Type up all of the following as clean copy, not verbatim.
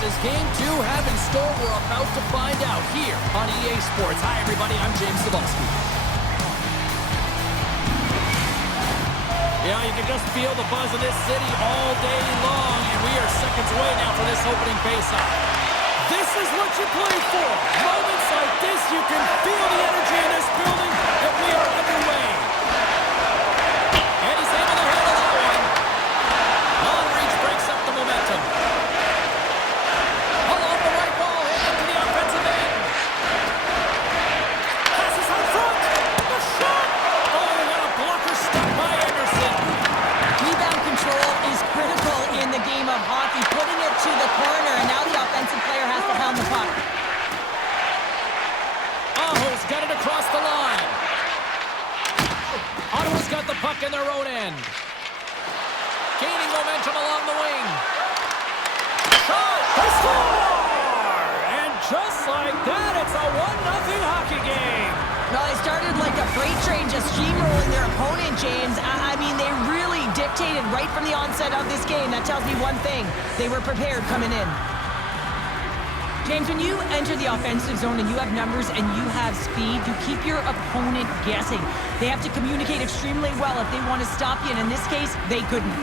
does Game 2 have in store? We're about to find out here on EA Sports. Hi, everybody. I'm James Cebulski. Yeah, you can just feel the buzz of this city all day long, and we are seconds away now for this opening faceoff. This is what you play for. Moments like this, you can feel the energy in this building, and we are underway. And he's able to handle that one. Long reach breaks up the momentum. Along the right wall, heading to the offensive end. Passes out front. The shot. Oh, what a blocker stuck by Anderson. Rebound control is critical in the game of hockey. Putting it to the corner, and now the offensive player has to pound the puck. Aho's got it across the line. Ottawa's got the puck in their own end. Gaining momentum along the wing. Shot! They score! And just like that, it's a 1-0 hockey game. Well, they started like a freight train just steamrolling their opponent, James. I mean, they really dictated right from the onset of this game. That tells me one thing. They were prepared coming in. James, when you enter the offensive zone and you have numbers and you have speed, you keep your opponent guessing. They have to communicate extremely well if they want to stop you, and in this case, they couldn't.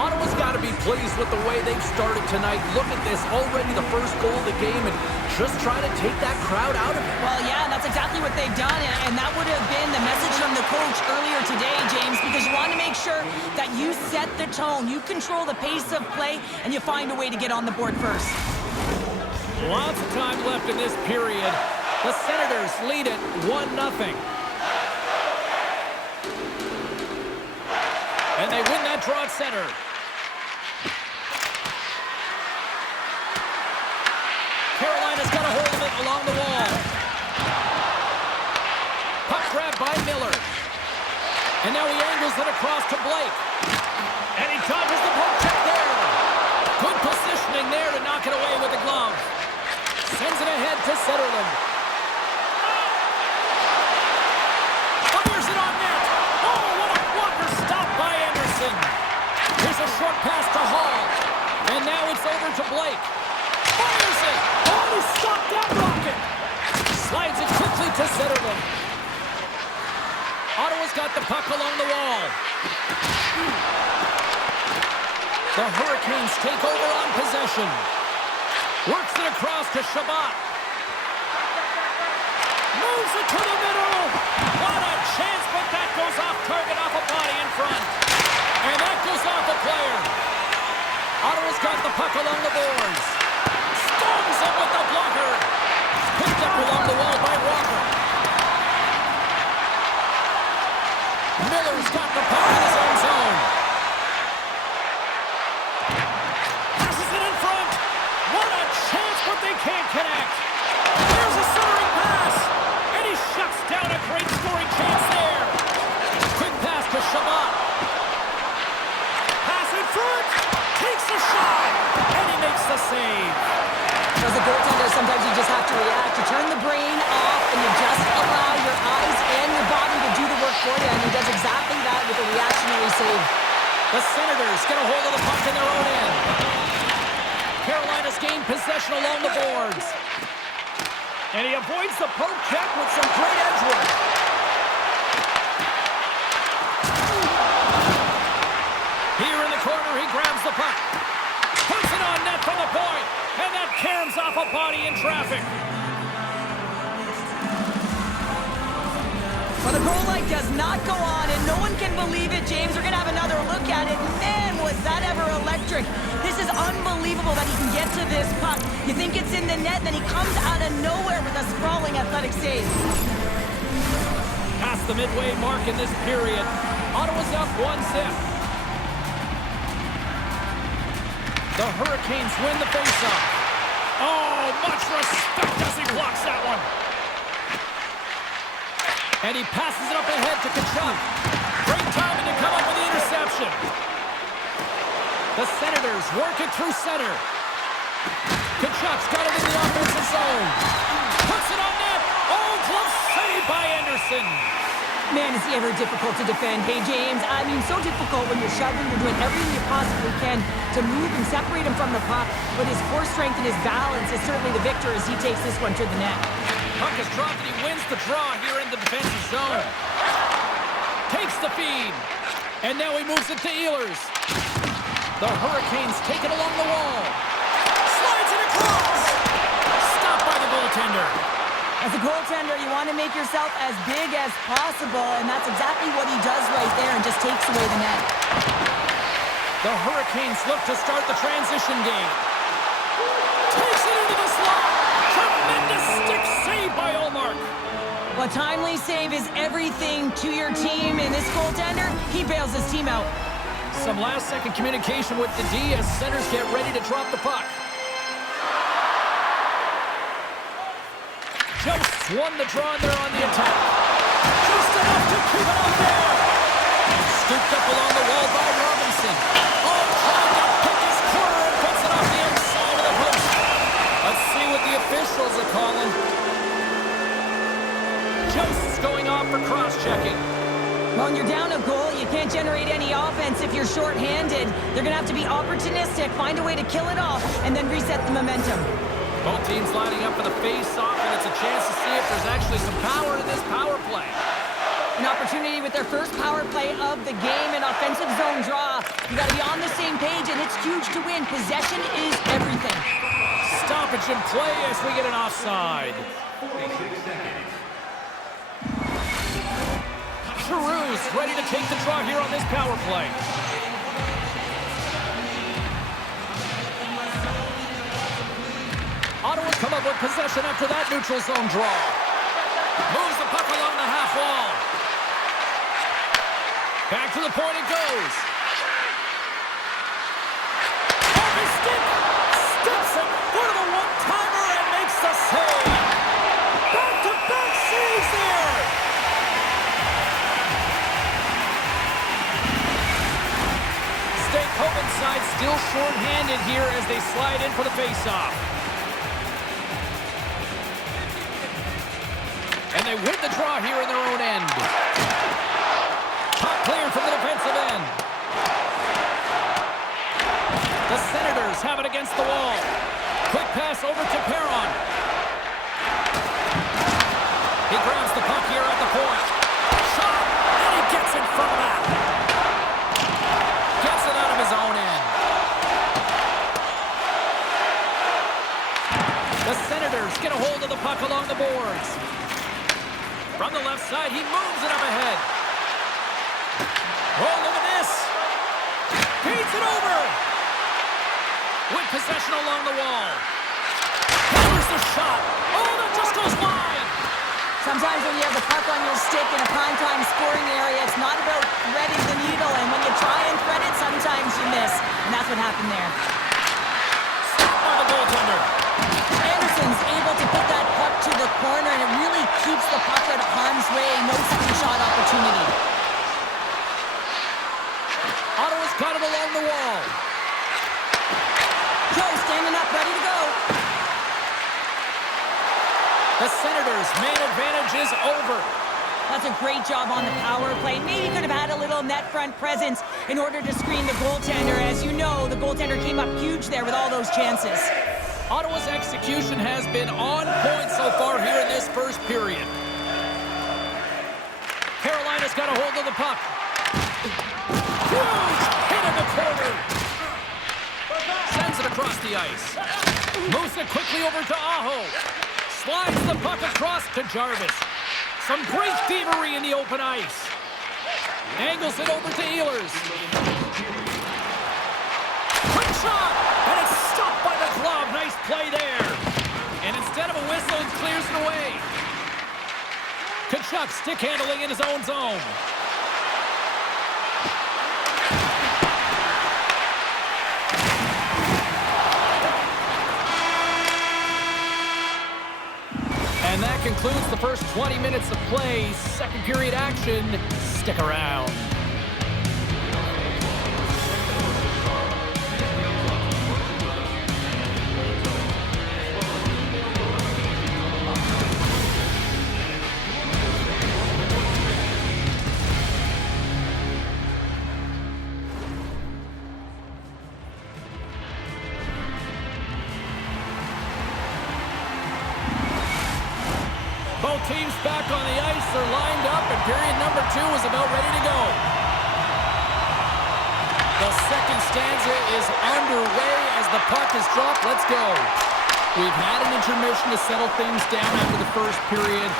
Ottawa's got to be pleased with the way they've started tonight. Look at this, already the first goal of the game, and just try to take that crowd out of it. Well, yeah, that's exactly what they've done, and that would have been the message from the coach earlier today, James, because you want to make sure that you set the tone, you control the pace of play, and you find a way to get on the board first. Lots of time left in this period. The Senators lead it 1-0. And they win that draw at center. Carolina's got a hold of it along the wall. Puck grab by Miller. And now he angles it across to Blake. And he dodges the puck check there. Good positioning there to knock it away with the glove. Sends it ahead to Zetterlund. Fires it on net. Oh, what a blocker stop by Anderson. Here's a short pass to Hall. And now it's over to Blake. Fires it. Oh, he stopped that rocket. Slides it quickly to Zetterlund. Ottawa's got the puck along the wall. The Hurricanes take over on possession. Works it across to Shabbat. Moves it to the middle. What a chance, but that goes off target, off a body in front. And that goes off a player. Ottawa's got the puck along the boards. Storms it with the blocker. Picked up along the wall by Walker. Miller's got the puck in his own zone. Passes it in front. What a chance, but they can't connect. Here's a centering pass. And he shuts down a great scoring chance there. Quick pass to Shabbat. Pass in front. Takes the shot. And he makes the save. As a goaltender, sometimes you just have to react. You turn the brain off and you just allow your eyes and your body to do the work for you. And he does exactly that with a reactionary save. The Senators get a hold of the puck in their own end. Carolina's gained possession along the boards. And he avoids the poke check with some great edge work. Here in the corner, he grabs the puck. Puts it on net from the point. And that cams off a body in traffic. Well, the goal light does not go on, and no one can believe it, James. We're going to have another look at it. Man, was that ever electric. This is unbelievable that he can get to this puck. You think it's in the net, then he comes out of nowhere with a sprawling athletic save. Past the midway mark in this period. Ottawa's up 1-0. The Hurricanes win the faceoff. Oh, much respect as he blocks that one. And he passes it up ahead to Tkachuk. Great timing to come up with the interception. The Senators work it through center. Tkachuk's got it in the offensive zone. Puts it on net. Oh, Anderson. Man, is he ever difficult to defend. Hey, James, I mean, so difficult when you're shoving, you're doing everything you possibly can to move and separate him from the puck. But his core strength and his balance is certainly the victor as he takes this one to the net. Puck is dropped and he wins the draw here in the defensive zone. Takes the feed. And now he moves it to Ehlers. The Hurricanes take it along the wall. Slides it across. Stopped by the goaltender. As a goaltender, you want to make yourself as big as possible, and that's exactly what he does right there and just takes away the net. The Hurricanes look to start the transition game. Takes it into the slot. Tremendous stick save by Ullmark. A timely save is everything to your team, and this goaltender, he bails his team out. Some last-second communication with the D as centers get ready to drop the puck. Just won the draw there on the attack. Just enough to keep it on there. Scooped up along the wall by Robinson. Oh, trying to pick his corner and puts it off the outside of the post. Let's see what the officials are calling. Jost's going off for cross-checking. Well, when you're down a goal, you can't generate any offense if you're shorthanded. They're going to have to be opportunistic, find a way to kill it off, and then reset the momentum. Both teams lining up for the face-off, and it's a chance to see if there's actually some power in this power play. An opportunity with their first power play of the game, an offensive zone draw. You got to be on the same page, and it's huge to win. Possession is everything. Stoppage in play as we get an offside. Giroux's ready to take the draw here on this power play. Ottawa's come up with possession after that neutral zone draw. Moves the puck along the half wall. Back to the point it goes. Off his stick. Steps in front of the one-timer and makes the save. Back-to-back saves there. State Copen's side still short-handed here as they slide in for the face-off. And they win the draw here in their own end. Top clear from the defensive end. The Senators have it against the wall. Quick pass over to Perron. He grabs the puck here at the point. Shot, and he gets in front of that. Gets it out of his own end. The Senators get a hold of the puck along the boards. From the left side, he moves it up ahead. Oh, look at this. Feeds it over. With possession along the wall. Here's the shot. Oh, that just goes wide. Sometimes when you have the puck on your stick in a primetime scoring area, it's not about threading the needle. And when you try and thread it, sometimes you miss. And that's what happened there. Stopped by the goaltender. Anderson's able to put that puck to the corner, and it really keeps the puck out of harm's way. No second shot opportunity. Ottawa's got it along the wall. Joe standing up, ready to go. The Senators' main advantage is over. That's a great job on the power play. Maybe could have had a little net front presence in order to screen the goaltender. As you know, the goaltender came up huge there with all those chances. Ottawa's execution has been on point so far here in this first period. Carolina's got a hold of the puck. Huge hit in the corner. Sends it across the ice. Moves it quickly over to Aho. Slides the puck across to Jarvis. Some great thievery in the open ice. Angles it over to Ehlers. Quick shot! And it's stopped by the glove. Nice play there. And instead of a whistle, it clears it away. Tkachuk stick handling in his own zone. And that concludes the first 20 minutes of play. Second period action. Stick around. Both teams back on the ice. They're lined up, and period number 2 is about ready to go. The second stanza is underway as the puck is dropped. Let's go. We've had an intermission to settle things down after the first period.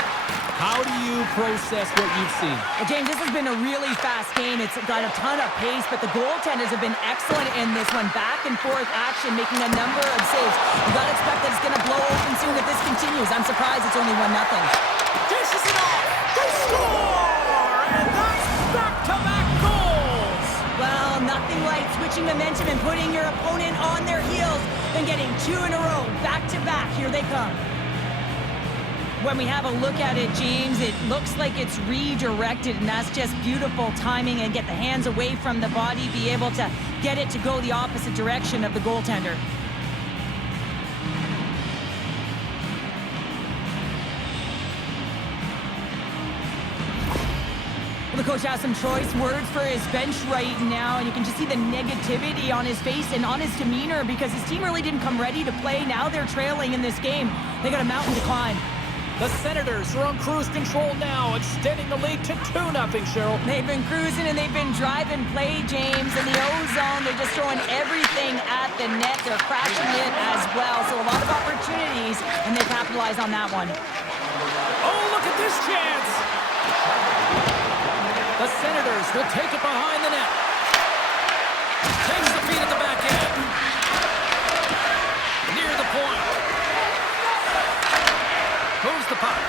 How do you process what you've seen? Well, James, this has been a really fast game. It's got a ton of pace, but the goaltenders have been excellent in this one. Back and forth action, making a number of saves. You got to expect that it's going to blow open soon if this continues. I'm surprised it's only 1-0. Dishes it off. They score! And that's back-to-back goals! Well, nothing like switching momentum and putting your opponent on their heels than getting 2 in a row. Back-to-back. Here they come. When we have a look at it, James, it looks like it's redirected, and that's just beautiful timing, and get the hands away from the body, be able to get it to go the opposite direction of the goaltender. Well, the coach has some choice words for his bench right now, and you can just see the negativity on his face and on his demeanor because his team really didn't come ready to play. Now they're trailing in this game. They got a mountain to climb. The Senators are on cruise control now, extending the lead to 2-0, Cheryl. They've been cruising and they've been driving play, James. In the O-zone, they're just throwing everything at the net. They're crashing it as well. So a lot of opportunities, and they capitalize on that one. Oh, look at this chance! The Senators will take it behind the net. Takes the feed at the back end. Near the point. Moves the puck.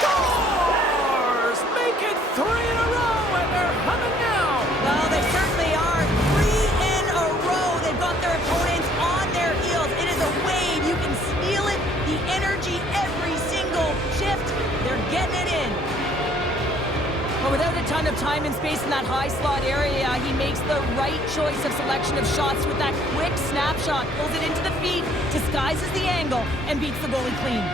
Scores! Make it 3 in a row, and they're humming now. Well, they certainly are. 3 in a row. They've got their opponents on their heels. It is a wave. You can feel it. The energy every single shift. They're getting it in. But without a ton of time and space in that high slot area, he makes the right choice of selection of shots with that quick snapshot. Pulls it into the feet, disguises the angle, and beats the goalie clean.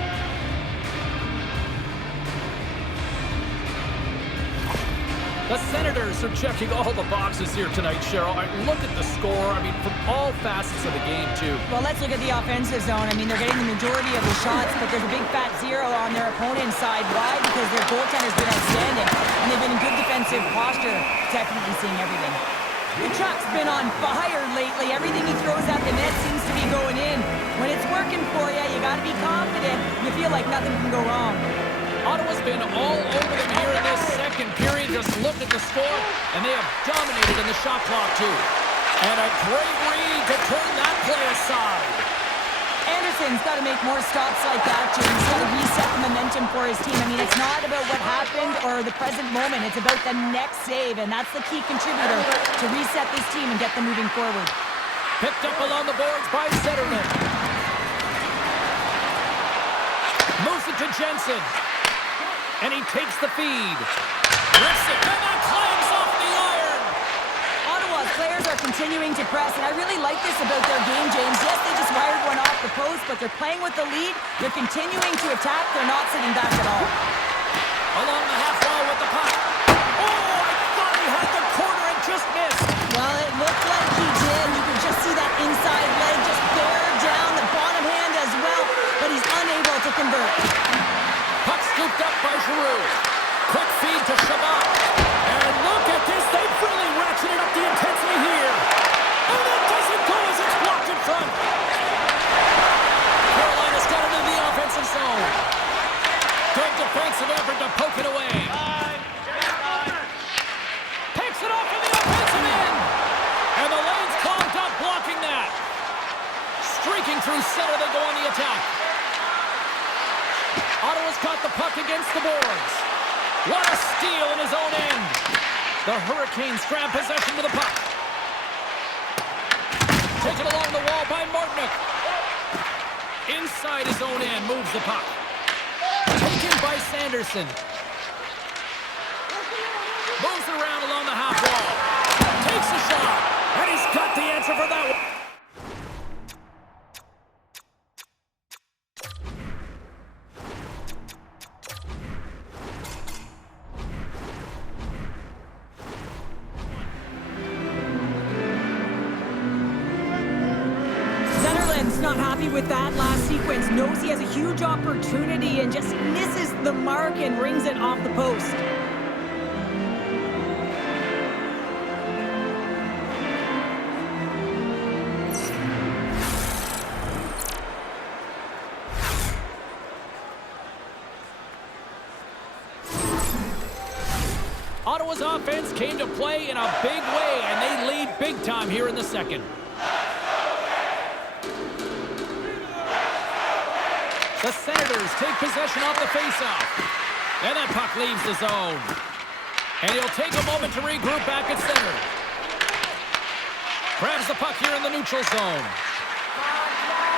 The Senators are checking all the boxes here tonight, Cheryl. Look at the score. I mean, from all facets of the game, too. Well, let's look at the offensive zone. I mean, they're getting the majority of the shots, but there's a big fat 0 on their opponent's side. Why? Because their goaltender's been outstanding, and they've been in good defensive posture, definitely seeing everything. The truck's been on fire lately. Everything he throws at the net seems to be going in. When it's working for you, you got to be confident. You feel like nothing can go wrong. Ottawa's been all over them here in this second period. Just look at the score, and they have dominated in the shot clock, too. And a great read to turn that play aside. Anderson's got to make more stops like that, James. He's got to reset the momentum for his team. I mean, it's not about what happened or the present moment. It's about the next save, and that's the key contributor to reset this team and get them moving forward. Picked up along the boards by Zetterlund. Moves it to Jensen. And he takes the feed. Rips it, and that climbs off the iron. Ottawa's players are continuing to press, and I really like this about their game, James. Yes, they just wired one off the post, but they're playing with the lead. They're continuing to attack. They're not sitting back at all. Along the half wall with the puck. Oh, I thought he had the corner and just missed. Well, it looked like he did. You could just see that inside leg just bear down the bottom hand as well, but he's unable to convert. Puck scooped up by Giroux. Quick feed to Shabbat. And look at this. They've really ratcheted up the intensity here. And it doesn't go as it's blocked in front. Carolina's got it into the offensive zone. Good defensive effort to poke it away. Picks it off from the offensive end. And the lane's clogged up blocking that. Streaking through center, they go on the attack. Ottawa's caught the puck against the boards. What a steal in his own end. The Hurricanes grab possession with the puck. Taken along the wall by Martinick. Inside his own end, moves the puck. Taken by Sanderson. Moves around along the half wall. Takes a shot. And he's got the answer for that one. Not happy with that last sequence. Knows he has a huge opportunity and just misses the mark and rings it off the post. Ottawa's offense came to play in a big way, and they lead big time here in the second. The Senators take possession off the faceoff. And that puck leaves the zone. And he'll take a moment to regroup back at center. Grabs the puck here in the neutral zone.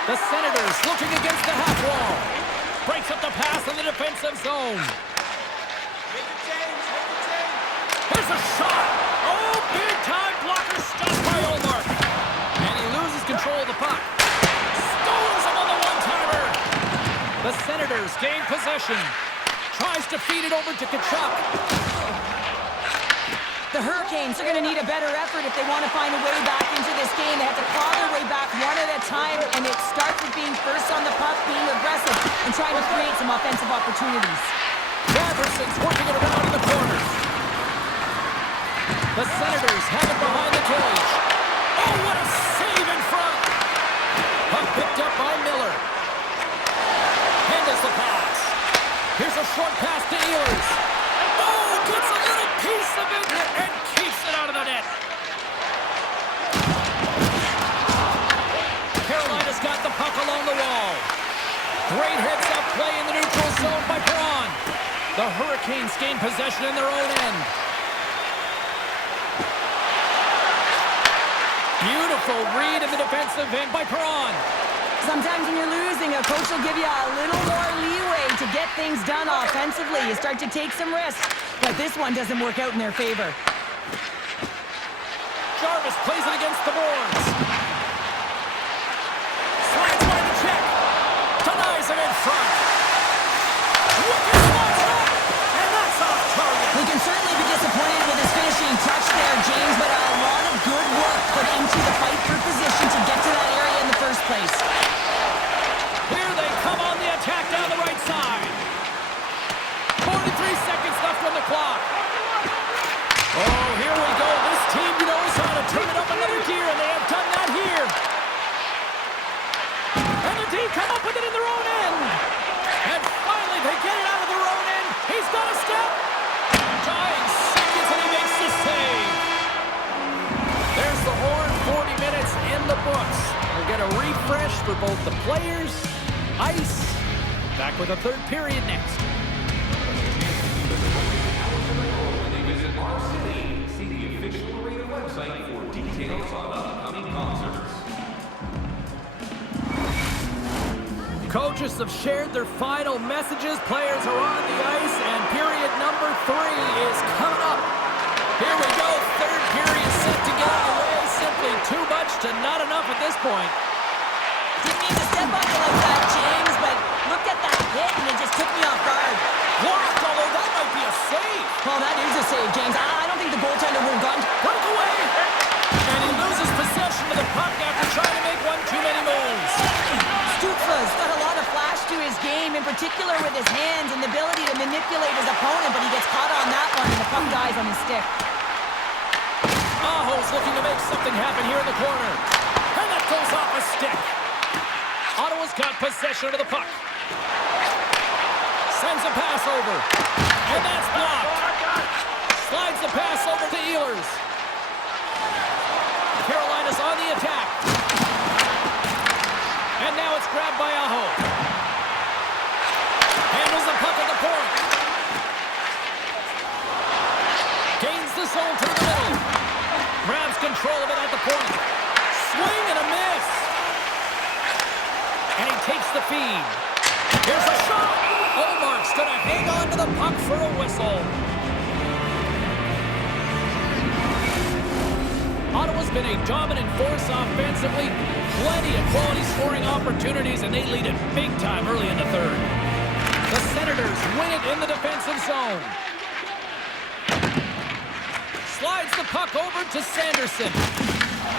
The Senators looking against the half wall. Breaks up the pass in the defensive zone. Here's a shot. Oh, big time blocker stopped by Olmark. And he loses control of the puck. Scores him on the one-timer. The Senators gain possession. Tries to feed it over to Tkachuk. The Hurricanes are going to need a better effort if they want to find a way back into this game. They have to claw their way back one at a time, and it starts with being first on the puck, being aggressive, and trying to create some offensive opportunities. Robertson's working it around in the corner. The Senators have it behind the cage. Oh, what a save in front! Puck picked up by Miller. Handles the pass. Here's a short pass to Ehlers. Oh, gets a little piece of it and keeps it out of the net. Carolina's got the puck along the wall. Great heads-up play in the neutral zone by Perron. The Hurricanes gain possession in their own end. Beautiful read in the defensive end by Perron. Sometimes when you're losing, a coach will give you a little more leeway to get things done offensively. You start to take some risks, but this one doesn't work out in their favor. Jarvis plays it against the boards. Slides by the check. Denies it in front. Wicked spots up, and that's off target. He can certainly be disappointed with his finishing touch there, James, but a lot of good work put into the fight for position to get to that area in the first place. Here they come on the attack down the right side. 43 seconds left on the clock. Oh, here we go. This team knows how to turn it up another gear, and they have done that here. And the D come up with it in their own end. And finally, they get it out of their own end. He's got a step. Dying seconds, and he makes the save. There's the horn. 40 minutes in the books. We'll get a refresh for both the players, ice. Back with a third period next. When they visit our city, see the official arena website for details on upcoming concerts. Coaches have shared their final messages. Players are on the ice, and period number 3 is coming up. Here we go. Third period set to get underway. Simply too much to not enough at this point. Didn't mean to step on you like that, James, but look at that hit, and it just took me off guard. Blocked, although that might be a save. Well, that is a save, James. I don't think the goaltender would have gotten... Breakaway! And he loses possession of the puck after trying to make one too many moves. Stützle's got a lot of flash to his game, in particular with his hands and the ability to manipulate his opponent, but he gets caught on that one, and the puck dies on his stick. Aho's looking to make something happen here in the corner. And that goes off a stick. Ottawa's got possession of the puck. Sends a pass over. And that's blocked. Slides the pass over to Ehlers. Carolina's on the attack. And now it's grabbed by Aho. Handles the puck at the point. Gains the zone through the middle. Grabs control of it at the point. Swing and a miss. And he takes the feed. Here's a shot. Olmark's going to hang on to the puck for a whistle. Ottawa's been a dominant force offensively. Plenty of quality scoring opportunities, and they lead it big time early in the third. The Senators win it in the defensive zone. Slides the puck over to Sanderson.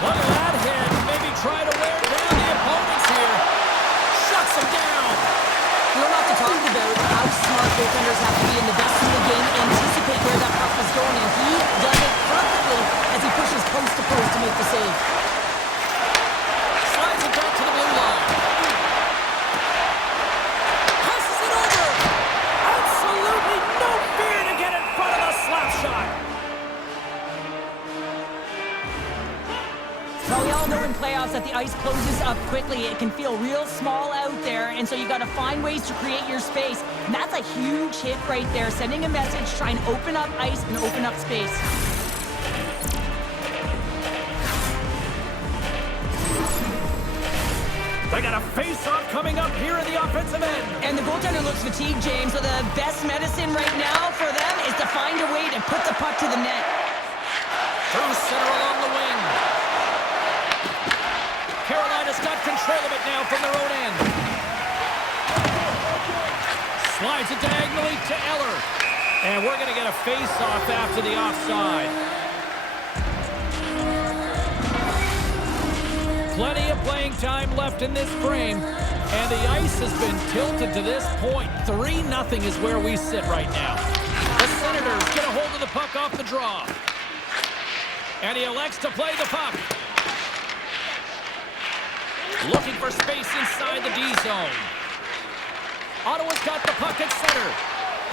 Look at that hit. Maybe try to wear down the opponents here. Shuts him down. You don't have to talk about goaltenders have to be in the best in the game, anticipate where that puck is going, and he does it perfectly as he pushes post to post to make the save. Slides it back to the blue line. Passes it over. Absolutely no fear to get in front of the slap shot. Well, we all know in playoffs that the ice closes up quickly. It can feel real small out there, and so you got to find ways to create your space. And that's a huge hit right there, sending a message, trying to open up ice and open up space. They got a face-off coming up here in the offensive end. And the goaltender looks fatigued, James, so the best medicine right now for them is to find a way to put the puck to the net. Through center along the wing. Carolina's got control of it now from their own end. Slides it diagonally to Eller. And we're going to get a face-off after the offside. Plenty of playing time left in this frame. And the ice has been tilted to this point. 3-0 is where we sit right now. The Senators get a hold of the puck off the draw. And he elects to play the puck. Looking for space inside the D zone. Ottawa's got the puck at center.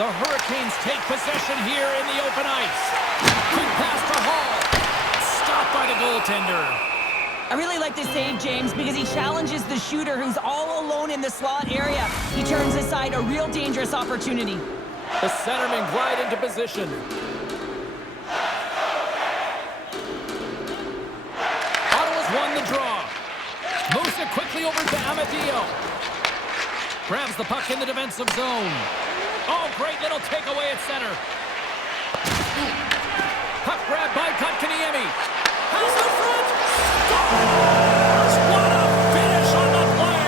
The Hurricanes take possession here in the open ice. Quick pass to Hall. Stopped by the goaltender. I really like this save, James, because he challenges the shooter who's all alone in the slot area. He turns aside a real dangerous opportunity. The centermen glide into position. Ottawa's won the draw. Moves it quickly over to Amadio. Grabs the puck in the defensive zone. Oh, great little takeaway at center. Puck grab by Kotkaniemi. Pass in front. Scores! What a finish on the play!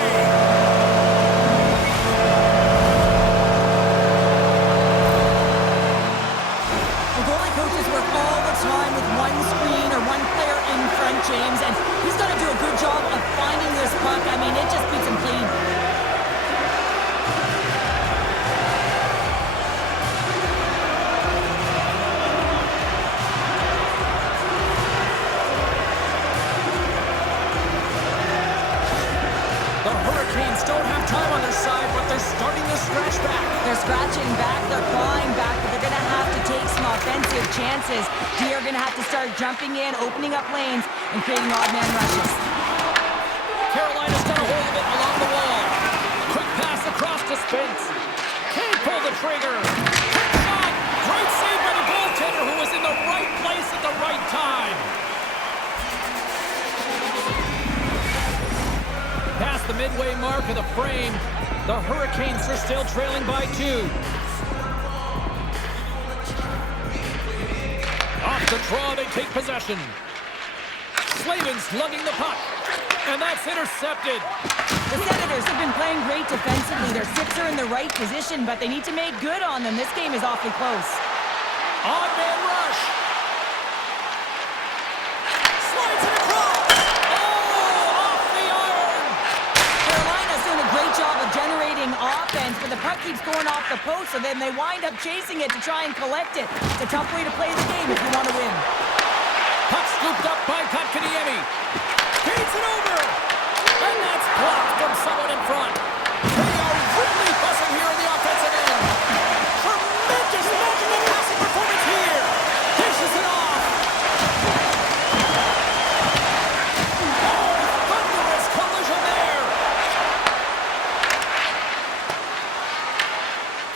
The goalie coaches work all the time with one screen or one player in front, James, and he's got to do a good job of finding this puck. I mean, it just beats him clean. The Hurricanes don't have time on their side, but they're starting to scratch back. They're scratching back, they're clawing back, but they're going to have to take some offensive chances. D are going to have to start jumping in, opening up lanes, and creating odd man rushes. Carolina's got a hold of it along the wall. Quick pass across to Spence. Can't pull the trigger. Quick shot. Great save by the goaltender who was in the right place at the right time. Past the midway mark of the frame, the Hurricanes are still trailing by 2. Off the draw, they take possession. Slavin's lugging the puck, and that's intercepted. The Senators have been playing great defensively. Their six are in the right position, but they need to make good on them. This game is awfully close. Odd man rush. Slides it across. Oh, off the iron. Carolina's doing a great job of generating offense, but the puck keeps going off the post, so then they wind up chasing it to try and collect it. It's a tough way to play the game if you want to win. Puck scooped up by Kotkaniemi. Feeds it over. And that's blocked from someone in front. They are really buzzing here in the offensive end. Tremendous magic and passing performance here. Dishes it off. Oh, thunderous collision there.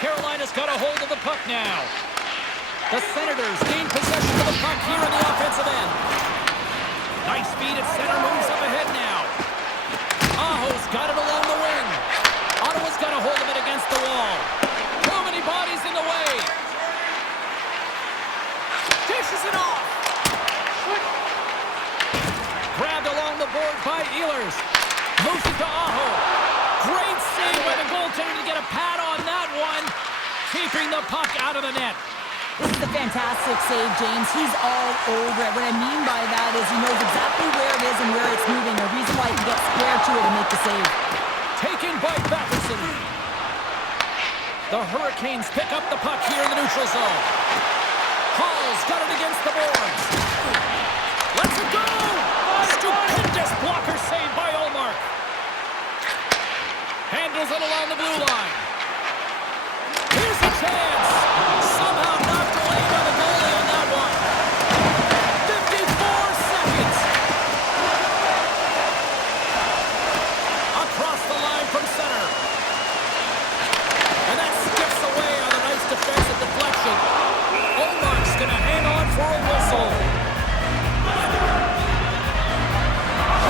Carolina's got a hold of the puck now. The Senators gain possession of the puck here in the offensive end. Nice speed at center, moves up ahead now. Aho's got it along the wing. Ottawa's got a hold of it against the wall. Too many bodies in the way. Dishes it off. Grabbed along the board by Ehlers. Moves it to Aho. Great save by the goaltender to get a pad on that one. Keeping the puck out of the net. This is a fantastic save, James. He's all over it. What I mean by that is he knows exactly where it is and where it's moving. The reason why he can get square to it and make the save. Taken by Batherson. The Hurricanes pick up the puck here in the neutral zone. Hall's got it against the boards. Let's it go! Stupendous blocker save by Ullmark. Handles it along the blue line. Here's a chance. Somehow knocked away by the goalie on that one. 54 seconds. Across the line from center. And that skips away on a nice defensive deflection. Ullmark's going to hang on for a whistle.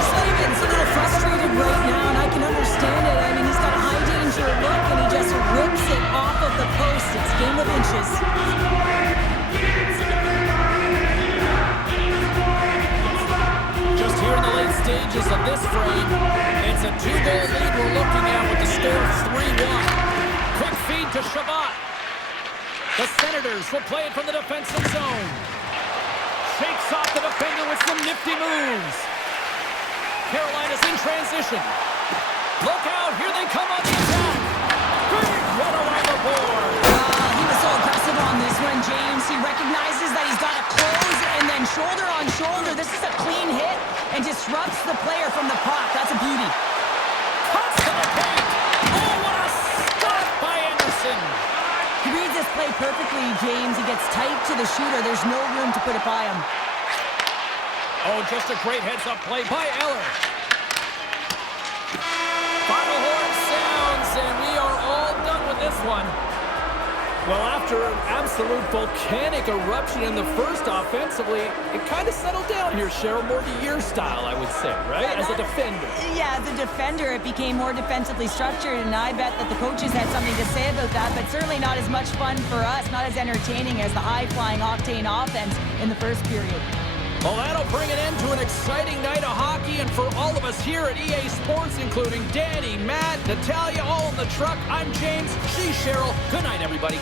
Slavins a little frustrated right now, and I can understand it. I mean, he's got a high danger look, and he just rips it off of the post. It's a game of inches. Just here in the late stages of this frame, it's a 2-goal lead we're looking at with the score 3-1. Quick feed to Shabbat. The Senators will play it from the defensive zone. Shakes off the defender with some nifty moves. Carolina's in transition. Look out, here they come on the attack. Big run around the board. He was so aggressive on this one, James. He recognizes that he's got to close, and then shoulder on shoulder. This is a clean hit and disrupts the player from the puck. That's a beauty. Cuts to the paint. Oh, what a stop by Anderson. He reads this play perfectly, James. He gets tight to the shooter. There's no room to put it by him. Oh, just a great heads-up play by Eller. Final horn sounds, and we are all done with this one. Well, after an absolute volcanic eruption in the first offensively, it kind of settled down here, Cheryl, more to your style, I would say, right? As a defender. Yeah, as a defender, it became more defensively structured, and I bet that the coaches had something to say about that, but certainly not as much fun for us, not as entertaining as the high-flying octane offense in the first period. Well, that'll bring an end to an exciting night of hockey, and for all of us here at EA Sports, including Danny, Matt, Natalia, all in the truck, I'm James, she's Cheryl. Good night, everybody.